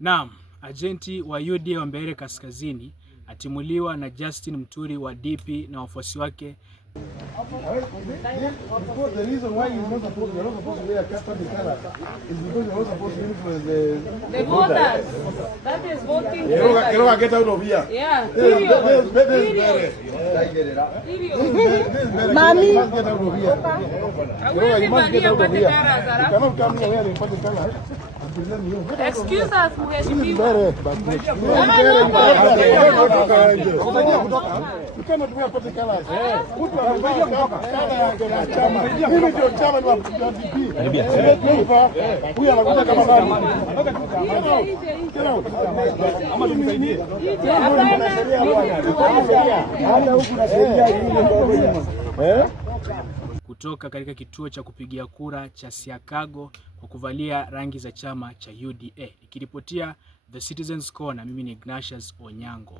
Naam, ajenti wa UDA wa Mbeere Kaskazini atimuliwa na Justin Muturi wa DP na wafuasi wake. The reason why you're not supposed to wear a cap on the color is because you're not supposed to influence the voters. That is voting. You don't get out of here. Yeah. Mommy, you must get out of here. You must get out of here. You cannot come here wearing the color. Excuse us, mheshimiwa. You cannot wear party colors. Mtu amevaa kama chama. Mimi ndio chama ni wa DP. Huyu anakuja kama nani? Ama tumsaidie. Hata huku na sheria ile ndio kutoka katika kituo cha kupigia kura cha Siakago kwa kuvalia rangi za chama cha UDA. Nikiripotia The Citizens Corner, mimi ni Ignatius Onyango.